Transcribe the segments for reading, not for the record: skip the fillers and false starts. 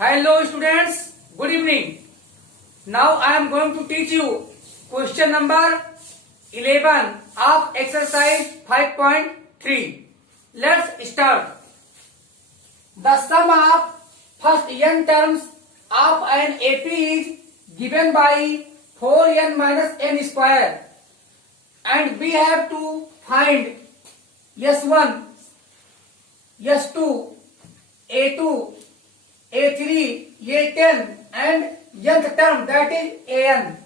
Hello students, good evening. Now I am going to teach you question number 11 of exercise 5.3. Let's start. The sum of first n terms of an AP is given by 4n minus n square, and we have to find S1, S2, A2, A3, A10 and nth term, that is An.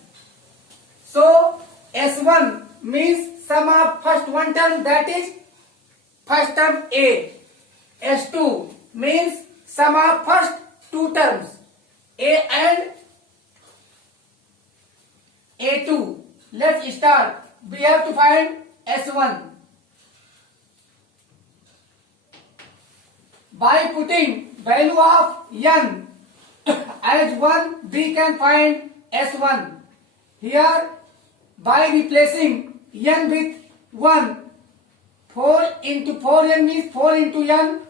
So S1 means sum of first one term, that is first term A. S2 means sum of first two terms A and A2. Let's start. We have to find S1. By putting value of n as 1, we can find S1. Here, by replacing n with 1, 4 into 4n means 4 into n,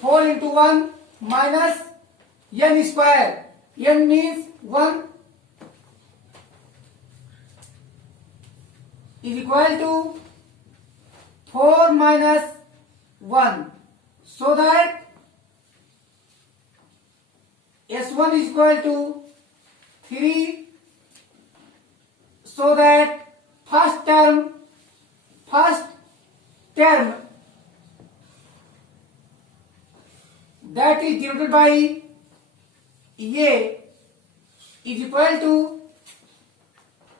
4 into 1 minus n square. n means 1 is equal to 4 minus 1. So that S1 is equal to 3. So that first term that is divided by A is equal to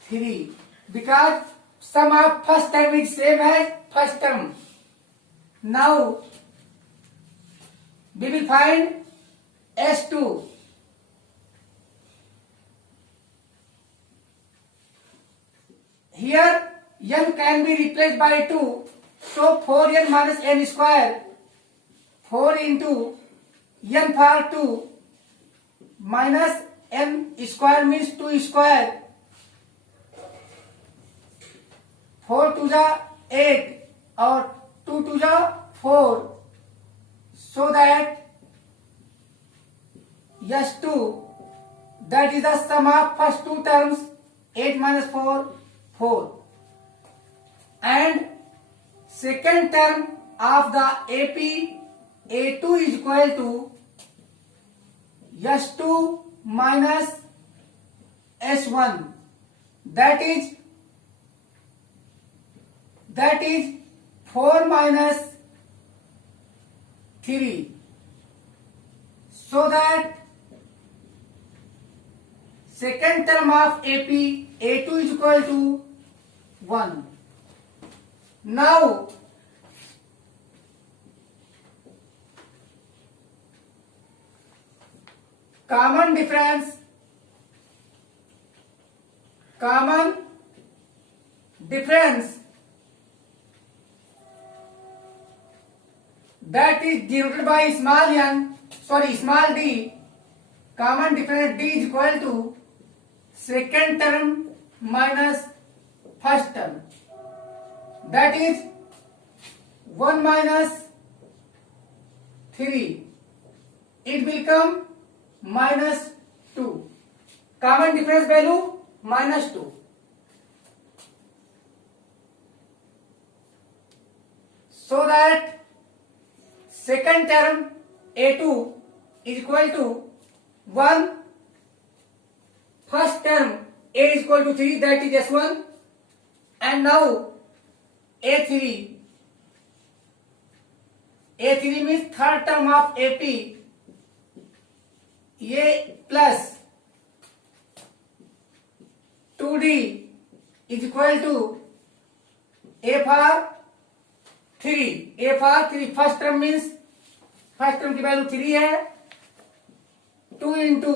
3, because sum of first term is same as first term. Now we will find S2. Here n can be replaced by 2, so 4n minus n square, 4 into n power 2 minus n square means 2 square, 4 to the 8 or 2 to the 4. So that S2, that is the sum of first two terms, 8 minus 4, 4. And second term of the AP, A2 is equal to S2 minus S1. That is 4 minus 3. So that second term of AP, A2 is equal to 1. Now common difference that is denoted by small d. Common difference d is equal to second term minus first term. That is 1 minus 3. It will come minus 2. Common difference value minus 2. So that second term A2 is equal to 1. First term A is equal to 3, that is S1. And now A3 means third term of AP, A plus 2D is equal to A for 3. A for 3 first term means first term की value 3 है, 2 into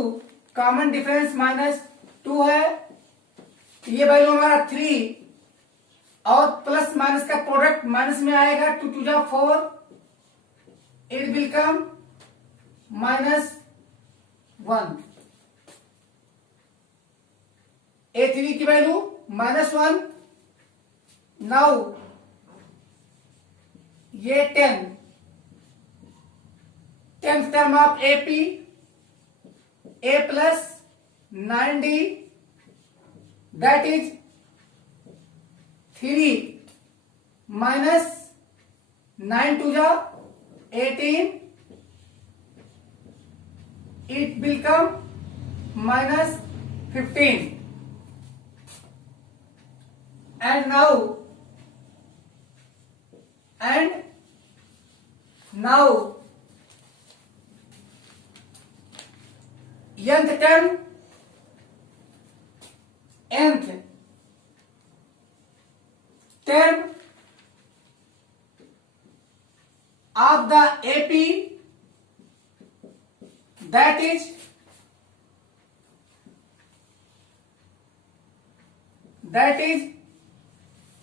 common difference minus 2 है, ये value हमारा 3 और plus minus का product minus में आएगा, 2 to जा 4, it will come minus 1. A3 की वैल्यू माइनस 1. नाउ ये 10th term of AP a plus 9d that is 3 minus 9 to the 18, it will come minus 15. And now nth term, nth term of the AP, that is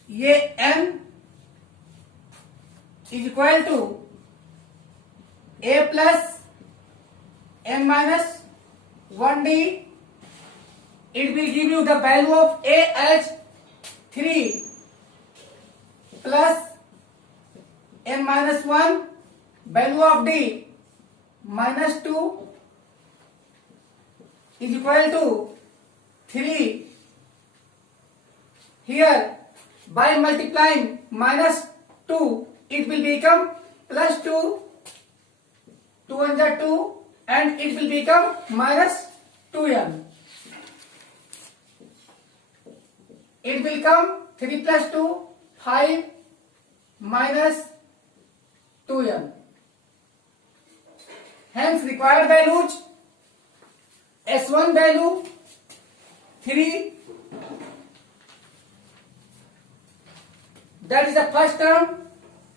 ये n is equal to a plus n minus 1d. It will give you the value of a as 3 plus n minus 1, value of d minus 2 is equal to 3. Here by multiplying minus 2, it will become plus 2, 2 1 are 2, and it will become minus 2n. It will come 3 plus 2, 5 minus 2n. Hence required values: S1 value 3, that is the first term.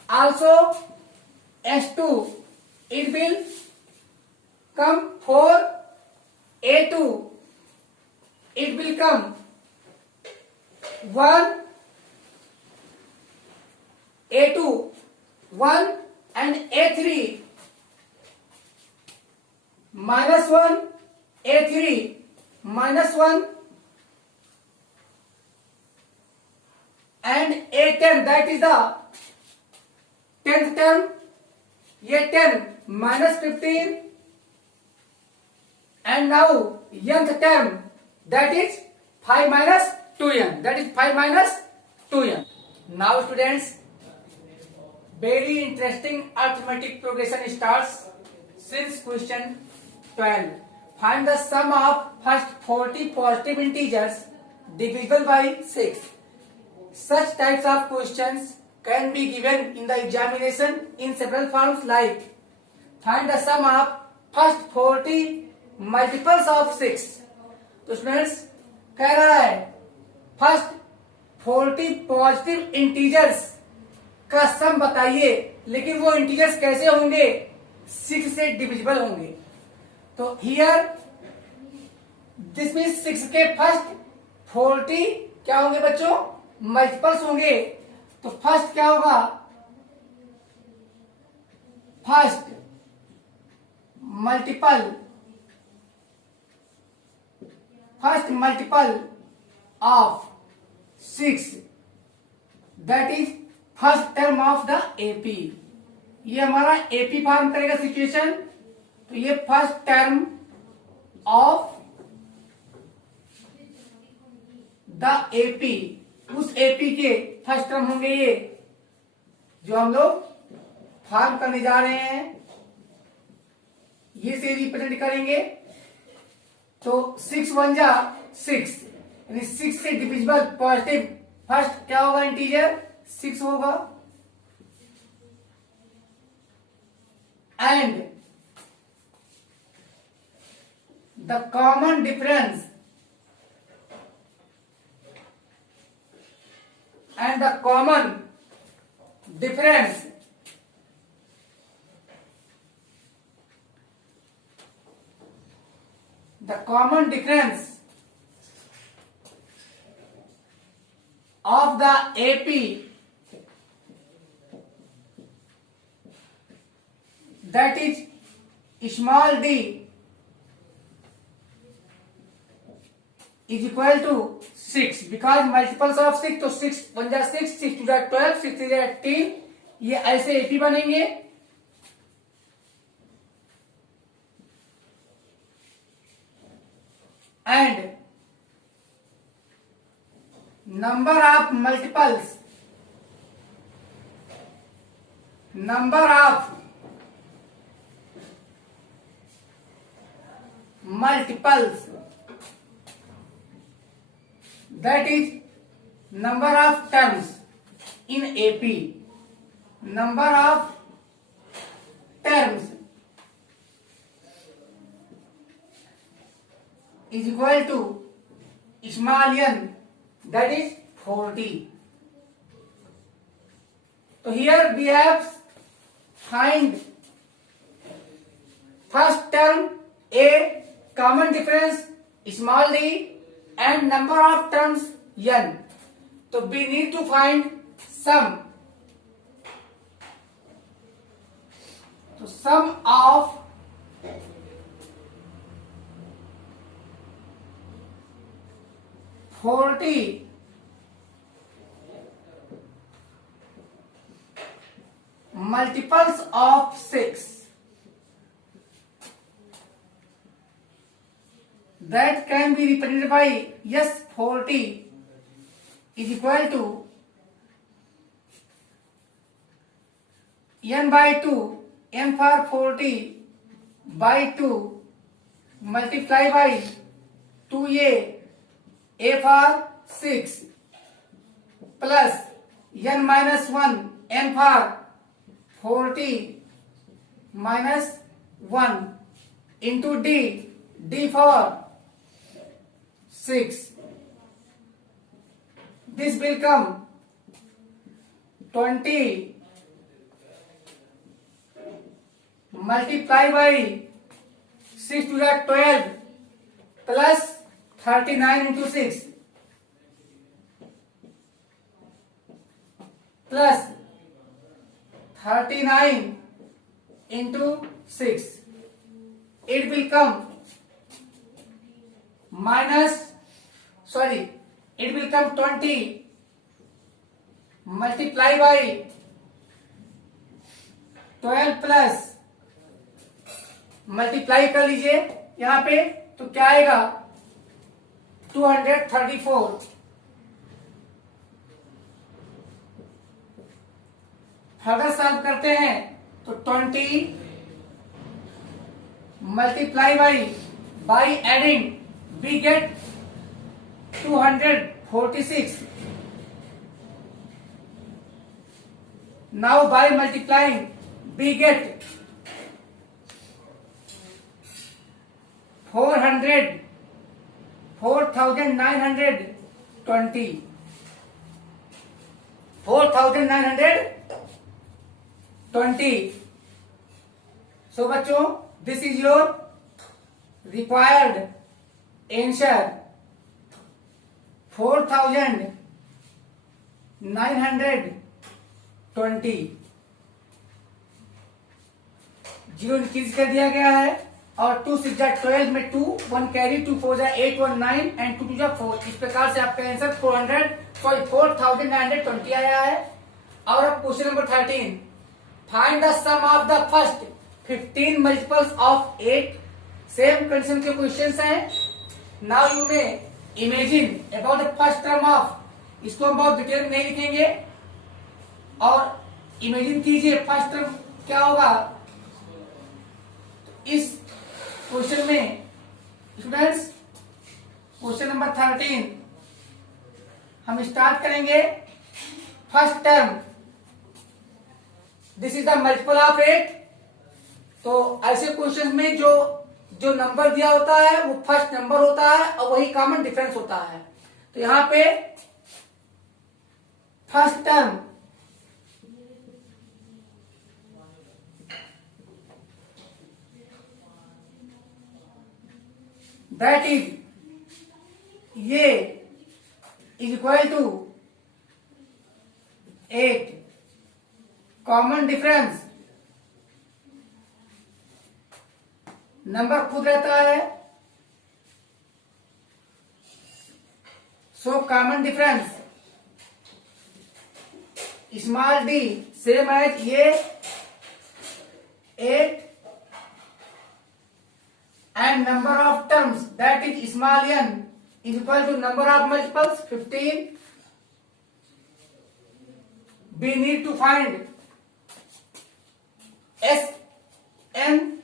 Also S2, it will come 4, A2, it will come 1, A2 1, and A3 minus 1, A3 minus 1, and A10, that is the 10th term. ये 10 minus 15, and now nth term, that is 5 minus 2n, that is 5 minus 2n. Now students, very interesting arithmetic progression starts since question 12. Find the sum of first 40 positive integers divisible by 6. Such types of questions can be given in the examination in several forms like find the sum of first 40 multiples of 6. तो students कह रहा है first 40 positive integers का सम बताइए, लेकिन वो integers कैसे होंगे? 6 से डिविजिबल होंगे. तो हियर दिस मीन्स 6 के फर्स्ट 40 क्या होंगे बच्चों? मल्टीपल्स होंगे. तो फर्स्ट क्या होगा? First multiple of 6, that is first term of the AP. ये हमारा एपी फॉर्म करेगा सिचुएशन. तो ये first term of the AP, उस एपी के फर्स्ट टर्म होंगे ये जो हम लोग फॉर्म करने जा रहे हैं. ये से रिप्रेजेंट करेंगे. तो 6 1 जा 6, यानी 6 से डिविजिबल पॉजिटिव फर्स्ट क्या होगा? इंटीजर 6 होगा. And the common difference and the common difference of the AP, that is small d, is equal to 6, because multiples of 6. तो 6 1 जा 6, 6 2 जा 12, 6 3 जा 18. ये ऐसे एपी बनेंगे. and number of multiples that is number of terms in AP. Number of terms is equal to small n, that is 40. So here we have find first term A, common difference small d, and number of terms n. So we need to find sum. So sum of (40) multiples of 6 that can be represented by yes 40 is equal to n by 2, n for 40 by 2 multiply by 2a, a for 6 plus n minus 1, n for 40 minus 1 into d, d for 6. This will come 20 multiply by 6 to the 12 plus 39 into 6 plus 39 into 6. It will come it will come 20 multiply by 12 plus multiply कर लीजिए यहाँ पे, तो क्या आएगा 234. Further solve करते हैं तो 20 multiply by adding we get 246. Now by multiplying we get 4,920. 4,920. So बच्चों, this is your required answer. 4,920. Zero increase कर दिया गया है और 2 6 12 में 2 1 कैरी 2 4 8 1 9 एंड 2 2 4. इस प्रकार से आपका आंसर 4,920 आया है. और अब question number 13, find the sum of the first 15 multiples of 8. Same condition के क्वेश्चंस हैं. Now you may imagine about the first term of, इसको हम बहुत डिटेल में नहीं लिखेंगे, और इमेजिन कीजिए फर्स्ट टर्म क्या होगा. इस क्वेश्चन में स्टूडेंट्स, क्वेश्चन नंबर 13 हम स्टार्ट करेंगे. First term, this is the multiple of 8. तो ऐसे क्वेश्चन में जो नंबर दिया होता है वो फर्स्ट नंबर होता है और वही कॉमन डिफरेंस होता है. तो यहां पे फर्स्ट टर्म दैट इज ये is equal to 8. Common difference, number खुद रहता है, so common difference small d same as ये 8 and number of terms, that is small n, is equal to number of multiples 15. We need to find Sn,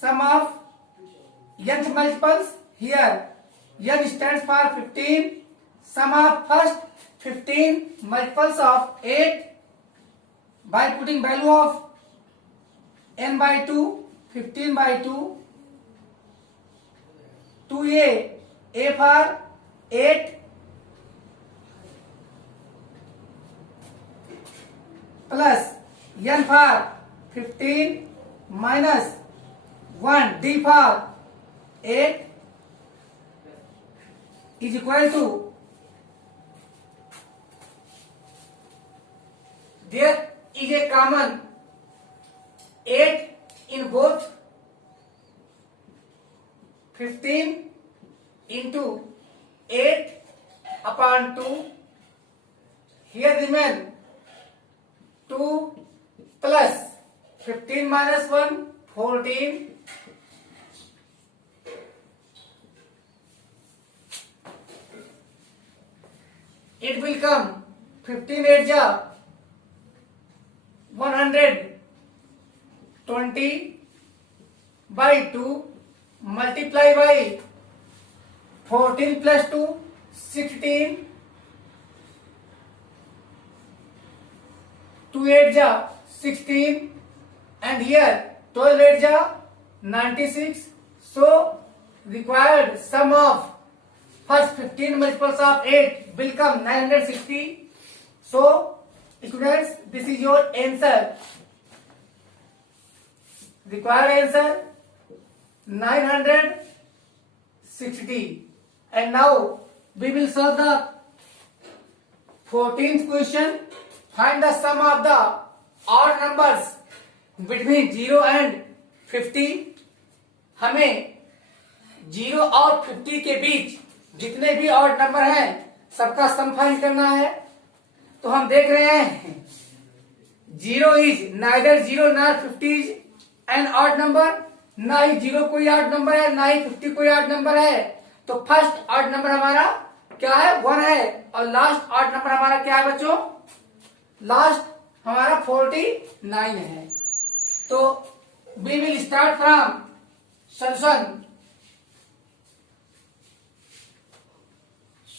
sum of nth multiples. Here n stands for 15. Sum of first 15 multiples of 8 by putting value of n by 2, 15 by 2, 2a for 8 plus n for 15 minus 1 d for 8 is equal to, there is a common 8 in both. 15 into 8 upon 2. Here remain 2 plus 15 minus 1, 14. It will come 15 8 ja 120 by 2 multiply by 14 plus 2 16, 2 8 ja 16, and here 12 8 ja 96. So required sum of first 15 multiples of 8 will come 960. So students, this is your answer. Required answer 960. And now we will solve the 14th question. Find the sum of the odd numbers between 0 and 50. हमें 0 और 50 के बीच जितने भी odd number हैं सबका sum find करना है. तो हम देख रहे हैं 0 is neither 0 nor 50 is an odd number. ना ही 0 कोई ऑड नंबर है, ना ही 50 कोई ऑड नंबर है. तो फर्स्ट ऑड नंबर हमारा क्या है? 1 है. और लास्ट ऑड नंबर हमारा क्या है बच्चों? लास्ट हमारा 49 है. तो we will start from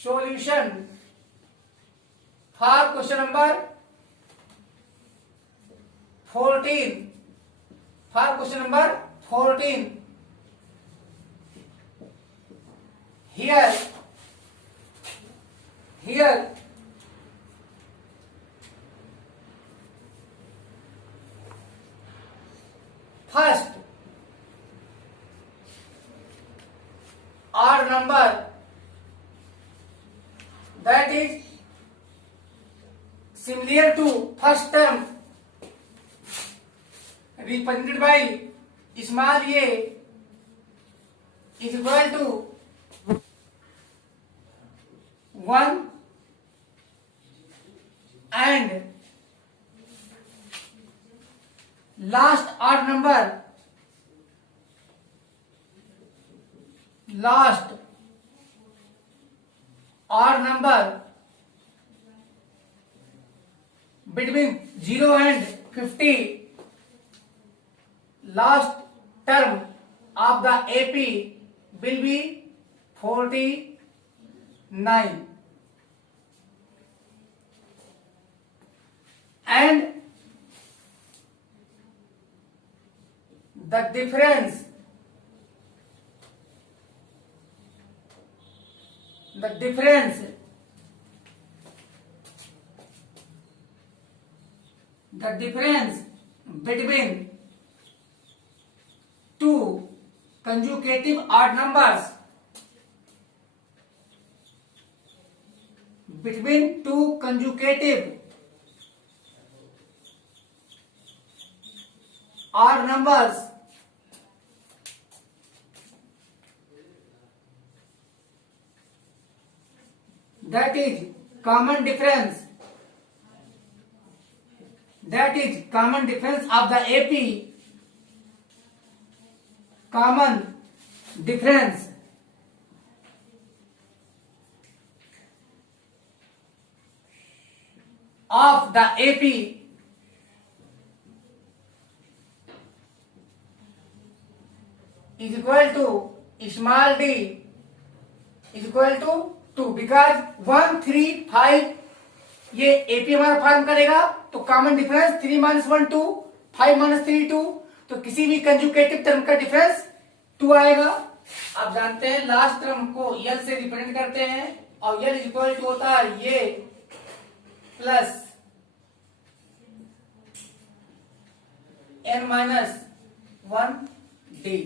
solution for question number 14. For question number 14, here first odd number, that is similar to first term, represented by small a, is equal to 1, and last odd number, between 0 and 50, last term of the AP will be 49, and the difference between two consecutive odd numbers, that is common difference of the AP common difference of the AP is equal to small d is equal to 2 because 1 3 5 ये AP हमारा form करेगा तो common difference 3 minus 1 2 5 minus 3 2 तो किसी भी conjugative term का difference 2 आएगा। आप जानते हैं लास्ट टर्म को यल से रिप्रेजेंट करते हैं और यल इज इक्वल टू होता है ये प्लस n माइनस 1 डी।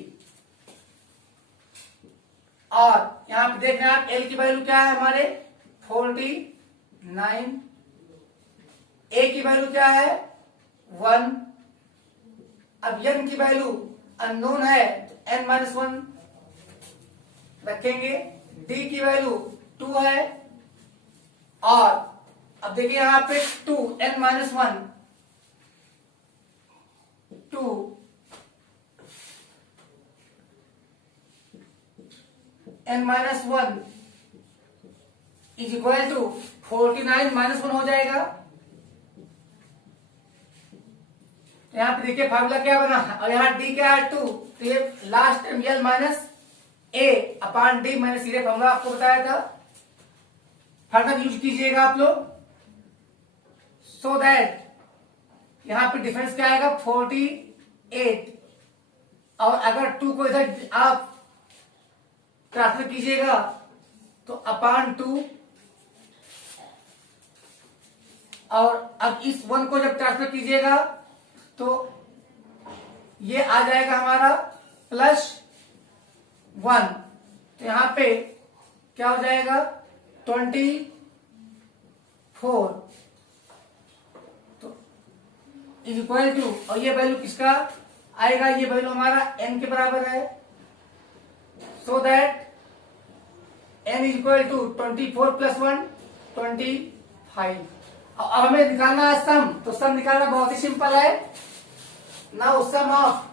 और यहां पे देखना आप एल की वैल्यू क्या है हमारे 49, ए की वैल्यू क्या है 1। अब n की वैल्यू अननोन है तो n माइनस 1 रखेंगे, d की वैल्यू 2 है और अब देखिए यहां पे 2 n minus 1 2 n minus 1 is equal to 49 minus 1 हो जाएगा। तो यहां पे देखिए फार्मूला क्या बना और यहाँ d क्या है 2 तो ये last term L minus a upon d minus ये फार्मूला आपको बताया था, फर्दर यूज कीजिएगा आप लोग सो दैट यहां पे डिफरेंस क्या आएगा 48 और अगर 2 को इधर आप ट्रांसफर कीजिएगा तो अपॉन 2 और अब इस 1 को जब ट्रांसफर कीजिएगा तो ये आ जाएगा हमारा प्लस 1 तो यहां पे क्या हो जाएगा 24 तो इज इक्वल टू और ये वैल्यू किसका आएगा, ये वैल्यू हमारा n के बराबर है so that n is equal to 24 plus 1 25। अब हमें निकालना है सम, तो सम निकालना बहुत ही सिंपल है। Now sum of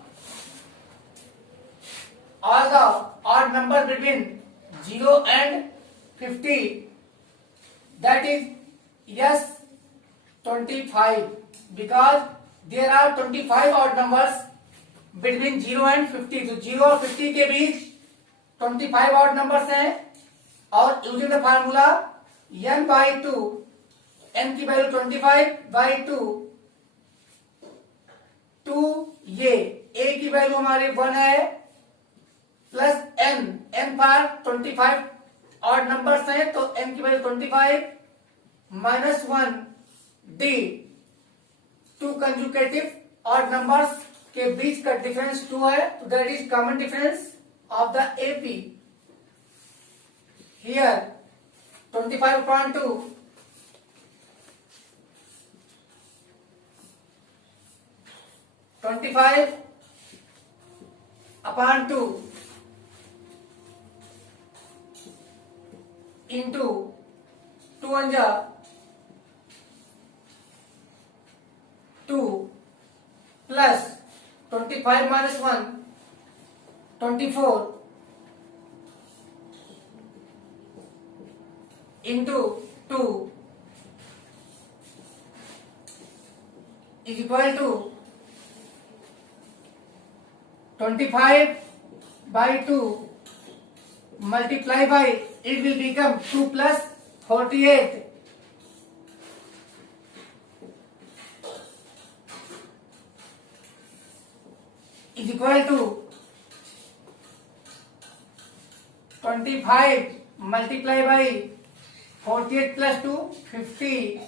all the odd number between 0 and 50 that is yes 25 because there are 25 odd numbers between 0 and 50 तो 0 और 50 के बीच 25 odd numbers हैं और using the formula n by 2 n की वैल्यू 25 by 2 2 ये a की value हमारी 1 है प्लस n पर 25 ऑड नंबर्स हैं तो n की value 25 minus 1 d 2 conjugative odd numbers के बीच का डिफरेंस 2 है तो that is common difference of the AP here 25/2 25/2 into 2 1 जा 2 plus 25 minus 1 24 into 2 is equal to 25 by 2 multiply by it will become 2 plus 48 is equal to 25 multiply by 48 plus 2 50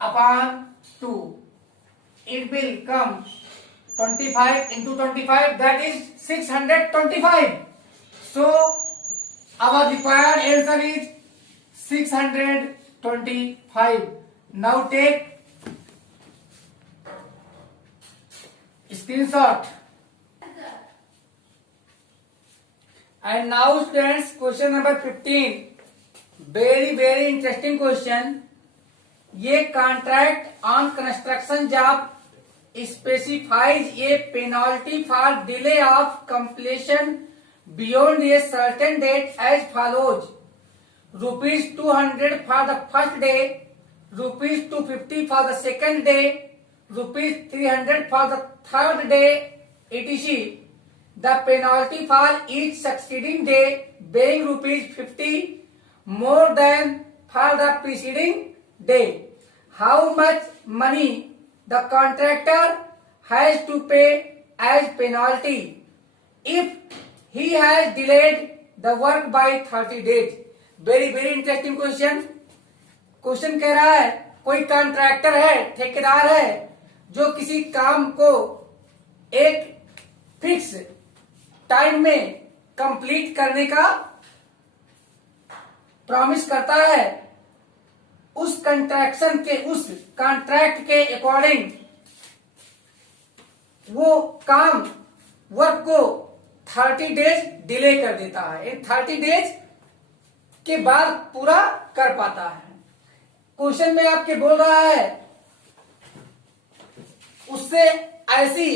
upon 2 it will come 25 into 25 that is 625 so our required answer is 625 now take screenshot and now students question number 15 very interesting question ये contract on construction job specifies a penalty for delay of completion beyond a certain date as follows: rupees 200 for the first day, rupees 250 for the second day, rupees 300 for the third day, etc. The penalty for each succeeding day being rupees 50 more than for the preceding day. How much money the contractor has to pay as penalty if he has delayed the work by 30 days? Very interesting question कह रहा है कोई contractor है, ठेकेदार है, जो किसी काम को एक फिक्स टाइम में कंप्लीट करने का प्रॉमिस करता है। उस कॉन्ट्रैक्ट के अकॉर्डिंग वो काम वर्क को 30 डेज डिले कर देता है, 30 डेज के बाद पूरा कर पाता है। क्वेश्चन में आपके बोल रहा है उससे ऐसी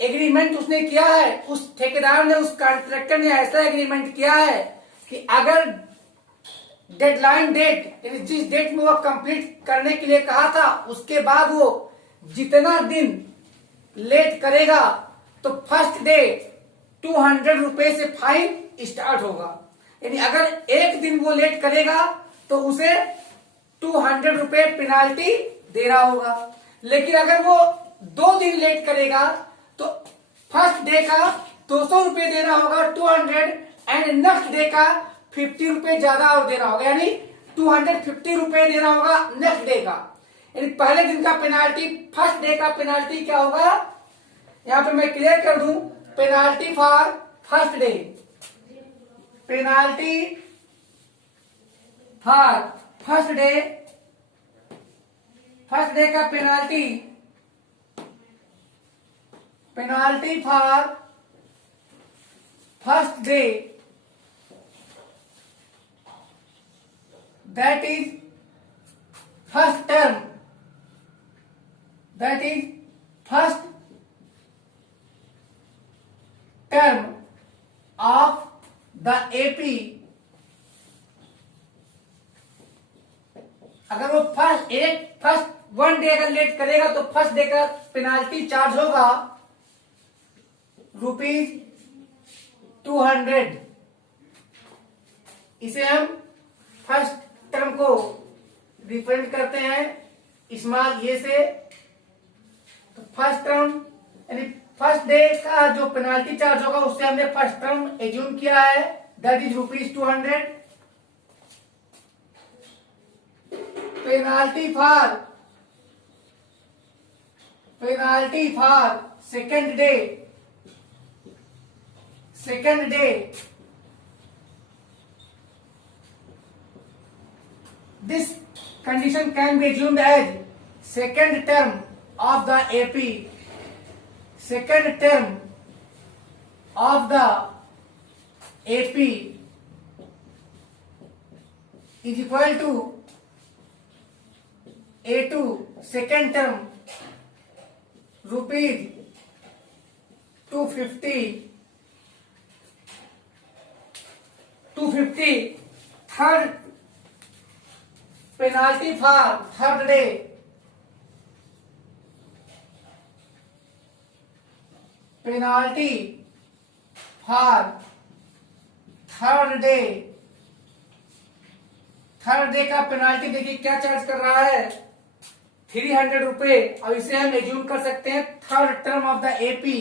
एग्रीमेंट उसने किया है, उस ठेकेदार ने, उस कॉन्ट्रैक्टर ने ऐसा एग्रीमेंट किया है कि अगर डेडलाइन डेट यानी जिस डेट में वो कंप्लीट करने के लिए कहा था उसके बाद वो जितना दिन लेट करेगा तो फर्स्ट डे 200 रुपए से फाइन स्टार्ट होगा। यानी अगर एक दिन वो लेट करेगा तो उसे 200 रुपए पेनाल्टी देना होगा, लेकिन अगर वो 2 दिन लेट करेगा तो फर्स्ट डे का 200 रुपए देना होगा 200 एंड नेक्स्ट डे का 50 रुपए ज्यादा और देना होगा, यानी 250 रुपए देना होगा नेक्स्ट डे का। यानी पहले दिन का पेनाल्टी, फर्स्ट डे का पेनाल्टी क्या होगा, यहां पे मैं क्लियर कर दूं, penalty for first day, penalty for first day का penalty for first day, that is first term of the AP। अगर वो फर्स्ट 1 डे अगर लेट करेगा तो फर्स्ट डे का पेनाल्टी चार्ज होगा ₹200। इसे हम फर्स्ट टर्म को रिप्रेजेंट करते हैं स्मॉल ए से। तो फर्स्ट टर्म यानी फर्स्ट डे का जो पेनाल्टी चार्ज होगा उससे हमने फर्स्ट टर्म एज्यूम किया है, that is ₹200। Penalty for second day, this condition can be assumed as second term of the AP, second term of the AP is equal to A2 second term ₹250, 250 third penalty for third day, penalty for third day का penalty देखिए क्या charge कर रहा है, 300 रुपए। अब इसे हम एज्यूम कर सकते हैं third term of the AP,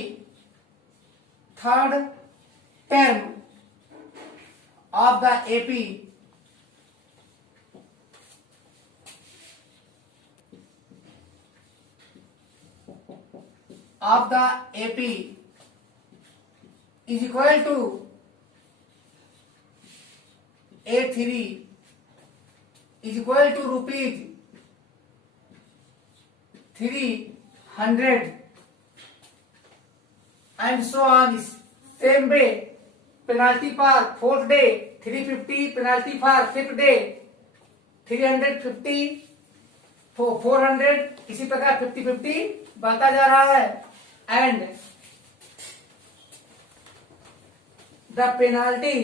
third term of the AP is equal to A3 is equal to ₹300 and so on. Same way penalty for fourth day 350, penalty for fifth day 350, 400, इसी प्रकार 50-50 बढ़ता जा रहा है and the penalty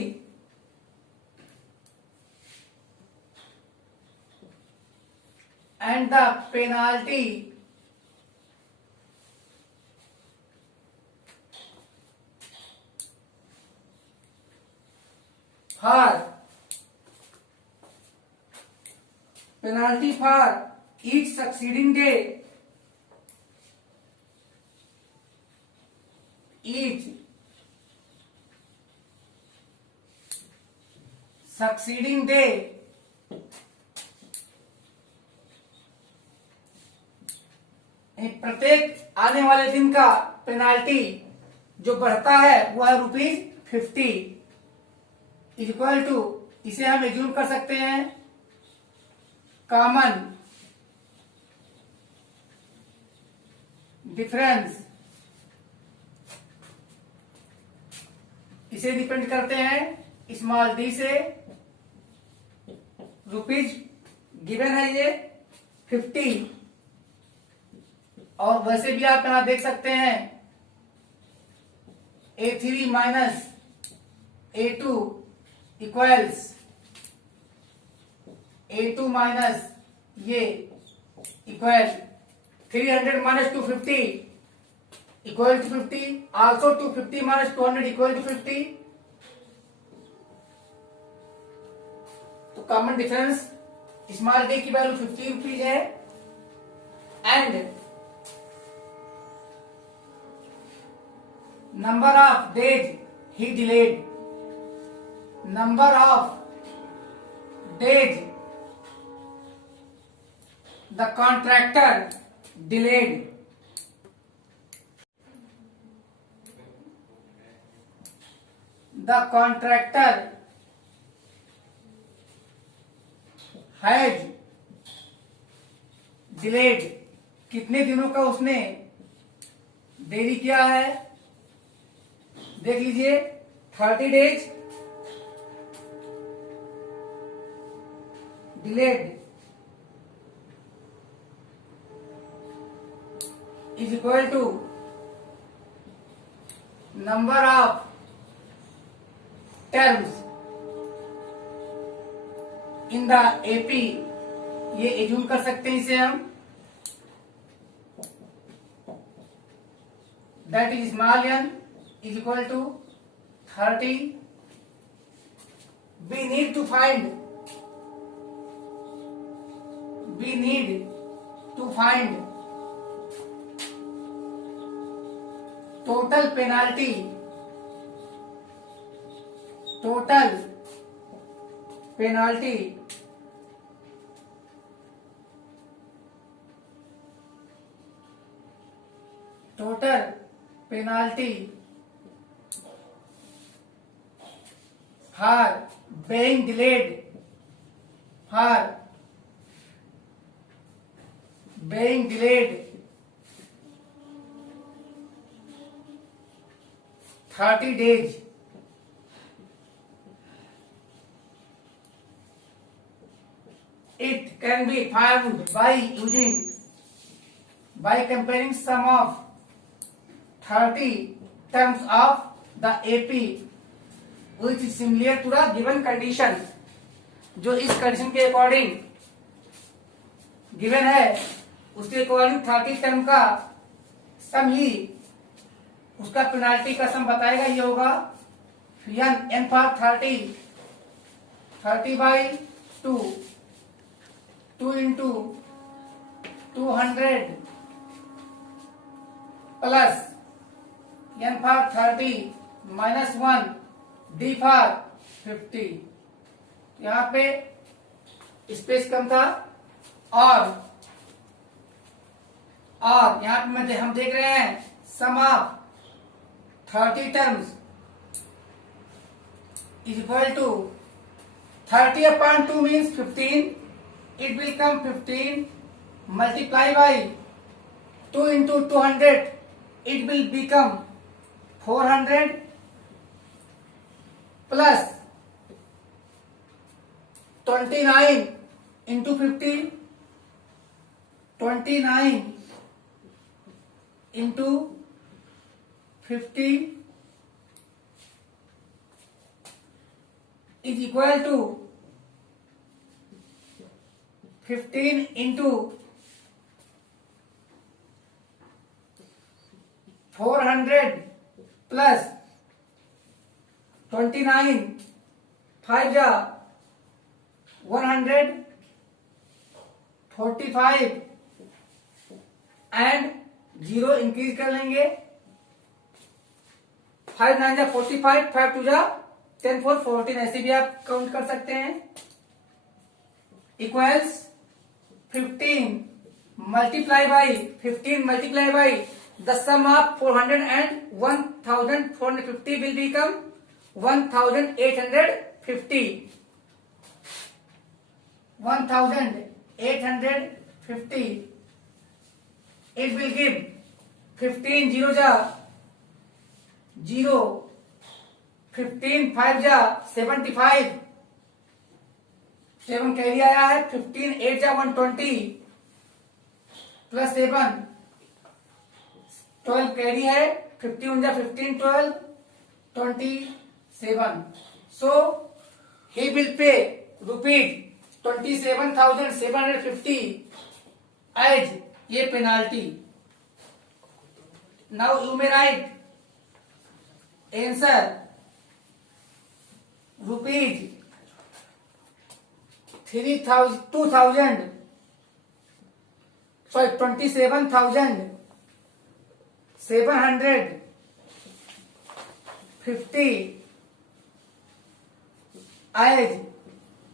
for each succeeding day प्रत्येक आने वाले दिन का पेनाल्टी जो बढ़ता है वह ₹50 इक्वल टू, इसे हम एज्यूम कर सकते हैं कॉमन डिफरेंस, इसे डिपेंड करते हैं स्मॉल डी से। रुपीज गिवन है ये 50 और वैसे भी आप यहां देख सकते हैं A3 minus A2 equals A2 minus ये equal 300 minus 250 equal to 50, also 250 minus 200 equal to 50। तो कॉमन डिफरेंस स्मॉल डी की वैल्यू ₹50 है and number of days he delayed, number of days the contractor delayed, the contractor has delayed, कितने दिनों का उसने देरी किया है, देख लीजिए 30 days delayed is equal to number of terms in the AP, ये एज्यूम कर सकते हैं इसे हम, that is small n is equal to 30। we need to find total penalty, for being delayed, for being delayed 30 days, it can be found by comparing sum of 30 terms of the AP which is similar to the given condition, जो इस condition के according given है उसके according 30 term का सम ही उसका penalty का सम बताएगा। ये होगा n for 30 by 2 into 200 plus n for 30 minus 1 d for 50। यहाँ पे स्पेस कम था और यहाँ पे हम देख रहे हैं sum of 30 terms is equal to 30 upon 2 means 15, it will come 15 multiply by 2 into 200, it will become 400 plus 29 into 50, 29 into 50 is equal to 15 into 400 plus 29 5 जा 145 एंड 0 इंक्रीज कर लेंगे। 5 9 जा 45, 5 2 जा 10 4 14, ऐसे भी आप काउंट कर सकते हैं। Equals 15 multiply by 15 multiply by the sum of 400 and 1450 will become 1850। 1850 it will give 15 0 जा 0, 15 5 जा 75, 7 कैरी आया है, 15 8 जा 120 प्लस 7 12 कैरी है, 51 जा 15 12 27। So he will pay rupees 27,750 as a penalty. Now you may write answer rupees 27,750 as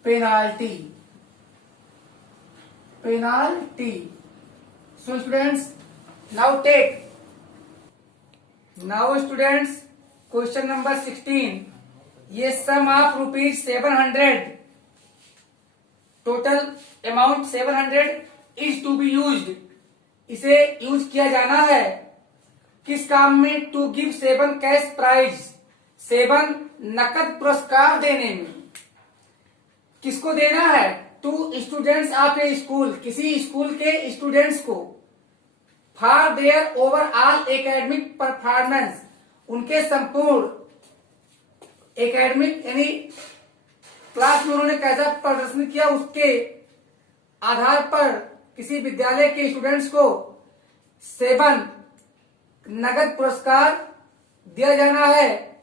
penalty. So students, now students, question number 16, ये sum of rupees 700, total amount 700 is to be used, इसे use किया जाना है किस काम में? To give 7 cash prize, 7 नकद पुरस्कार देने में। किसको देना है? To students of a school, किसी स्कूल के स्टूडेंट्स को, for their overall academic performance, उनके संपूर्ण एकेडमिक यानी क्लास में उन्होंने कैसा प्रदर्शन किया उसके आधार पर किसी विद्यालय के स्टूडेंट्स को 7 नगद पुरस्कार दिया जाना है,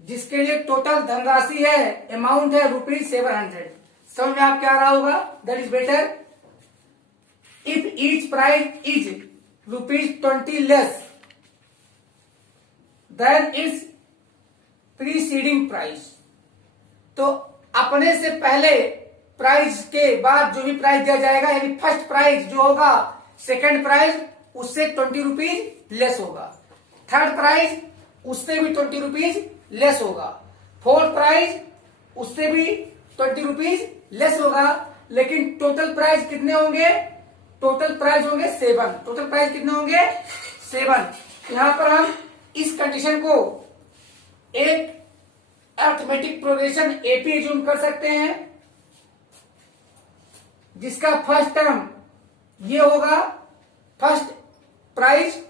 जिसके लिए टोटल धनराशि है, अमाउंट है रुपीज 700। समझ में आप क्या आ रहा होगा? That is better if each prize is ₹20 less than its preceding price. तो अपने से पहले प्राइज के बाद जो भी प्राइज दिया जाएगा, यानी फर्स्ट प्राइज जो होगा सेकंड प्राइज उससे 20 रुपीज लेस होगा, थर्ड प्राइज उससे भी 20 रुपीज लेस होगा, फोर्थ प्राइज उससे भी 20 रुपीज लेस होगा, लेकिन टोटल प्राइस कितने होंगे? टोटल प्राइस होंगे 7। टोटल प्राइस कितने होंगे? 7। यहां पर हम इस कंडीशन को एक अर्थमेटिक प्रोग्रेशन एपी एज्यूम कर सकते हैं, जिसका फर्स्ट टर्म ये होगा फर्स्ट प्राइज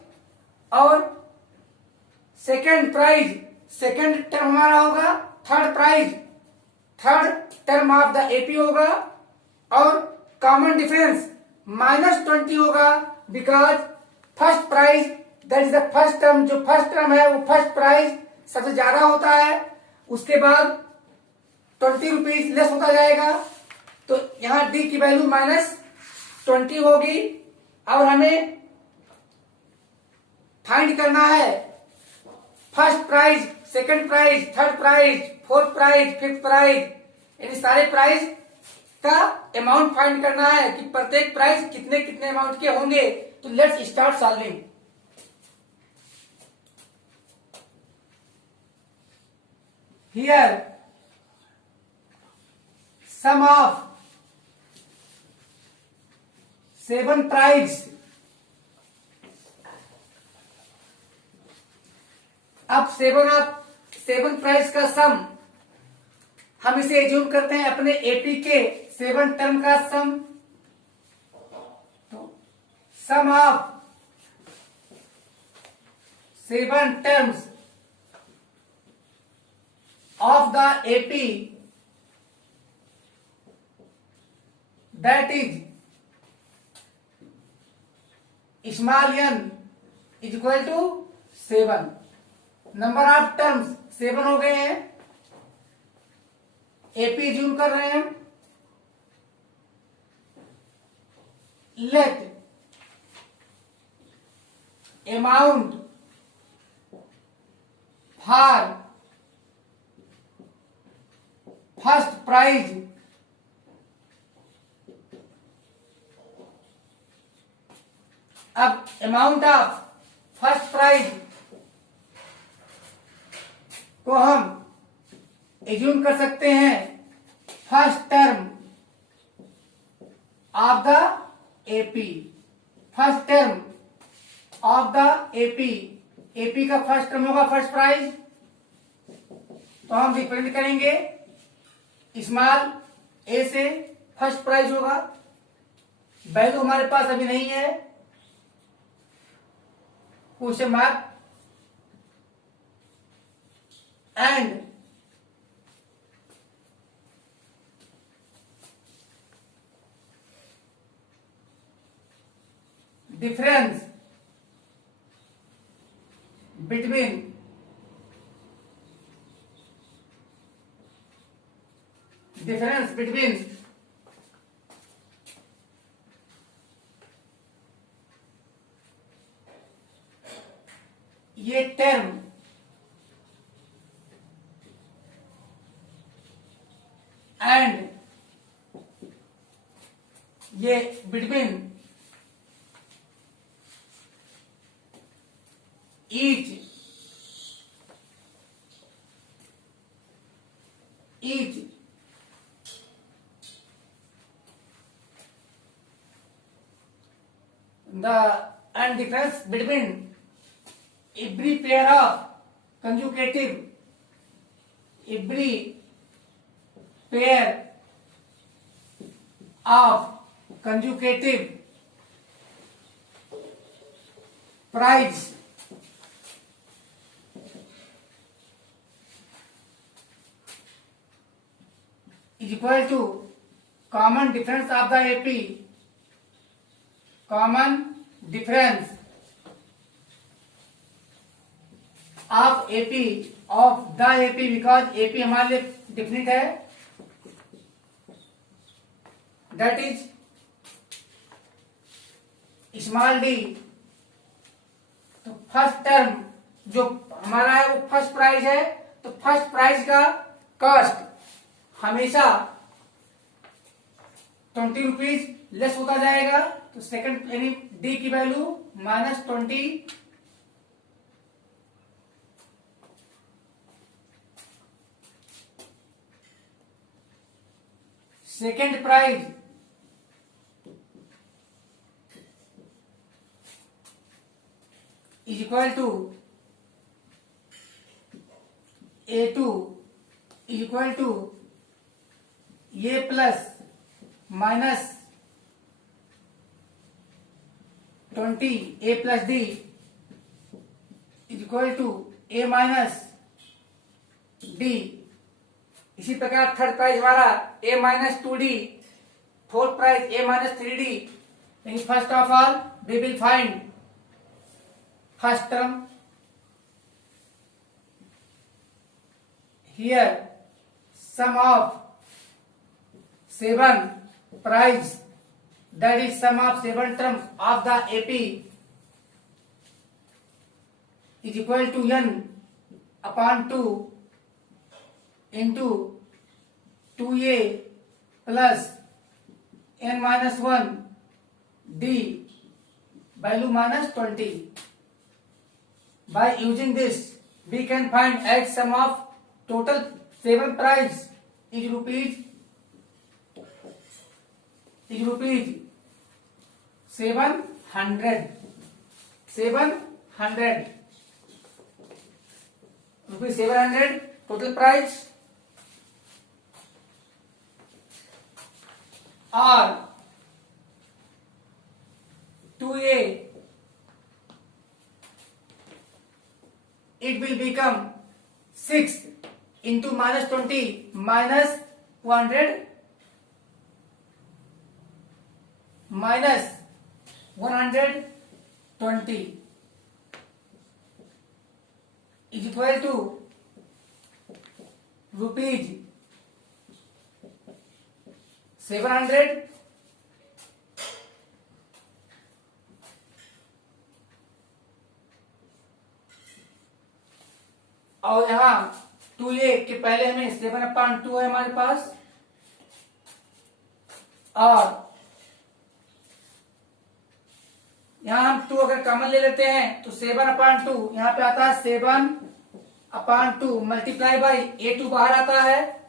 और सेकंड प्राइज सेकंड टर्म हमारा होगा, third prize third term of the AP होगा, और कॉमन डिफरेंस -20 होगा, because first prize that is the first term, जो फर्स्ट टर्म है वो फर्स्ट प्राइज सबसे ज्यादा होता है, उसके बाद 20 रुपीज लेस होता जाएगा। तो यहां डी की वैल्यू -20 होगी, और हमें फाइंड करना है first prize, second prize, third prize, fourth prize, fifth prize, यानी सारे प्राइज का अमाउंट फाइंड करना है कि प्रत्येक प्राइज कितने कितने अमाउंट के होंगे। तो let's start solving. Here sum of 7 prize, अब 7 प्राइज का सम हम इसे एज्यूम करते हैं अपने एपी के 7 टर्म का सम। तो सम of 7 terms of the AP, that is small n is equal to 7. Number of terms 7 हो गए हैं, एपी ज्यूम कर रहे हैं। Let amount for first prize अब अमाउंट ऑफ फर्स्ट प्राइज को हम एज्यूम कर सकते हैं first term of the AP. First term of the AP, AP का फर्स्ट टर्म होगा फर्स्ट प्राइज, तो हम रिप्रेजेंट करेंगे स्मॉल ए से। फर्स्ट प्राइज होगा, वैल्यू हमारे पास अभी नहीं है, question mark, and difference between ये टर्म एंड ये between each the and difference between every pair of conjugative, every pair of conjugative price is equal to common difference of the AP, common difference of AP, of the AP, because AP हमारे लिए definite है, that is small D. तो first term जो हमारा है वो first prize है, तो फर्स्ट प्राइज का कॉस्ट हमेशा 20 रुपीज लेस होता जाएगा, तो सेकंड यानी डी की value -20, second prize is equal to A2 is equal to A plus -20 A plus d is equal to A minus d. इसी प्रकार थर्ड प्राइज हमारा A-2D, fourth prize A-3D। First of all we will find first term, here sum of 7 price, that is sum of 7 terms of the AP is equal to n upon 2 into 2a plus n minus 1 d value -20. By using this we can find at sum of total 7 price is rupees 700 rupees 700 total price, or 2a it will become 6 into minus 20 minus 100 minus 120 is equal to rupees 700 और यहां 2 ये कि पहले हमें 7/2 है हमारे पास और यहां हम 2 अगर कॉमन ले लेते हैं तो 7/2 यहां पे आता है 7/2 मल्टीप्लाई बाई A2 बाहर आता है।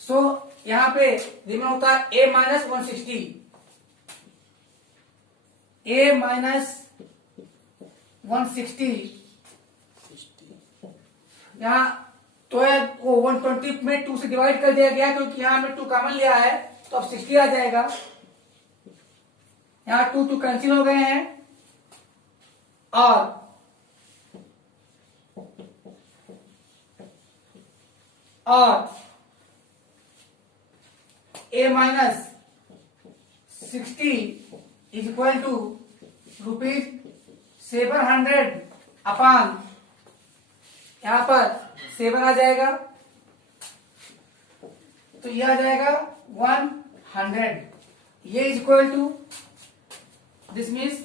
सो यहां पे रिमेन होता है A माइनस 160 A माइनस 160 यहाँ तो है वो 120 में 2 से डिवाइड कर दिया गया क्योंकि यहाँ हमने 2 कॉमन लिया है तो अब 60 आ जाएगा। यहाँ 2 कैंसिल हो गए हैं और A minus 60 is equal to rupees 700 upon यहां पर 7 आ जाएगा तो यह आ जाएगा 100। ये is equal to this means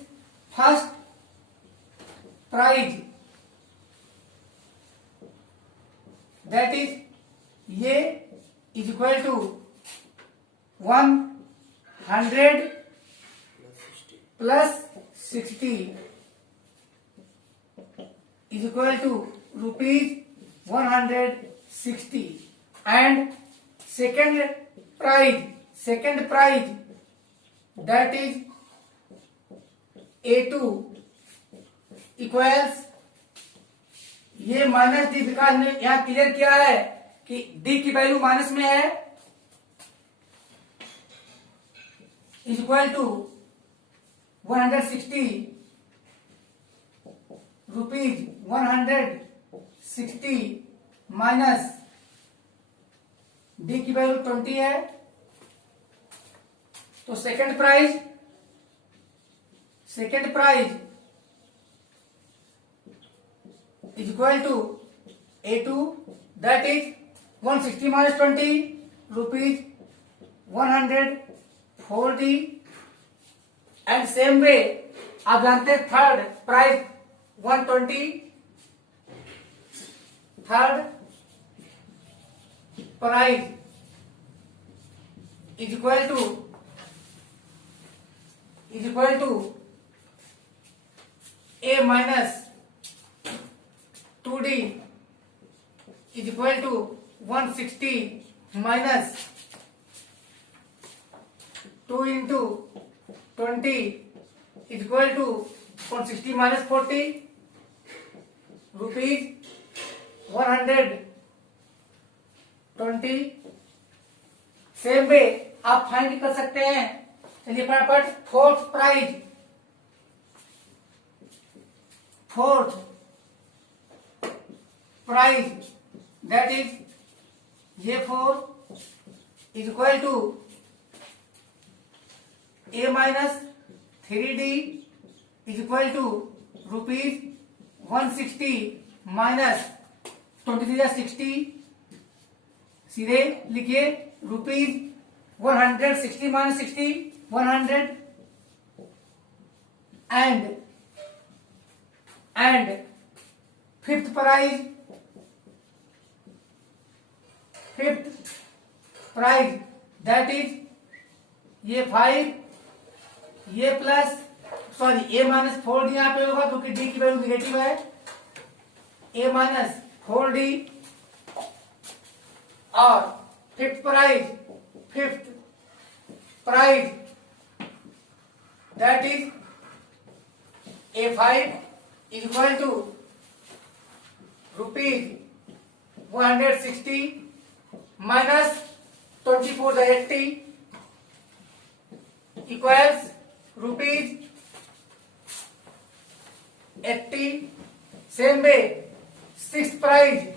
first prize that is ये is equal to 100 plus 60 is equal to rupees 160 and second prize that is A2 equals ये minus D because ने यहां क्लियर किया है कि डी की वैल्यू माइनस में है is equal to 160 rupees 160 minus D की वैल्यू 20 है तो second prize is equal to A2 that is 160 minus 20 rupees 140 and same way आप जानते हैं third price 120 third price is equal to A minus 2D is equal to 160 minus 2 into 20 is equal to 160 minus 40 rupees 120। Same way आप find कर सकते हैं। चलिए फटाफट fourth prize that is ये 4 is equal to A minus 3D is equal to rupees 160 minus 23 सीधे लिखिए rupees 160 minus 60 100 and fifth prize that is ये 5 ये plus sorry A minus 4D यहाँ पे होगा क्योंकि D की वैल्यू निगेटिव है A माइनस 4D और fifth prize that is A5 is equal to rupees 160 minus 24/80 equals rupees 80। Same way, sixth prize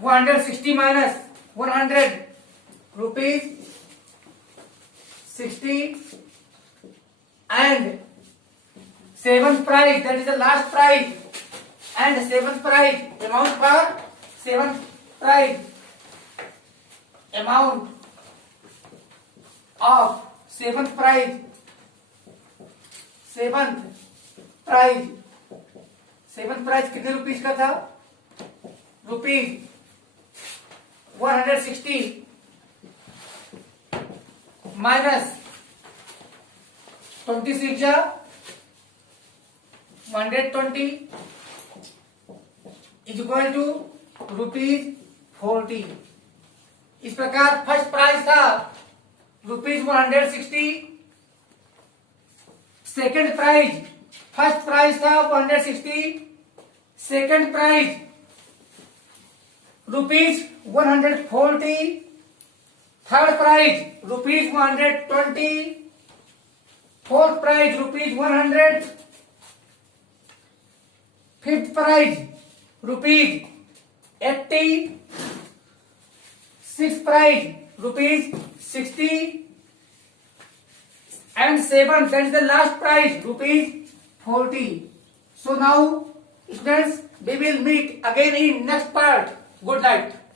160 minus 100 rupees 60, and seventh prize, that is the last prize, and seventh prize amount for seventh prize amount of seventh prize कितने rupees का था? Rupees 160 minus 26 120 is equal to rupees 40। इस प्रकार first prize था rupees 160, second prize, first prize था 160, second prize rupees 140, third prize rupees 120, fourth prize rupees 100, fifth prize rupees 80, sixth prize rupees 60, and seventh, that is the last prize, rupees 40. So now, students, we will meet again in next part. Good night.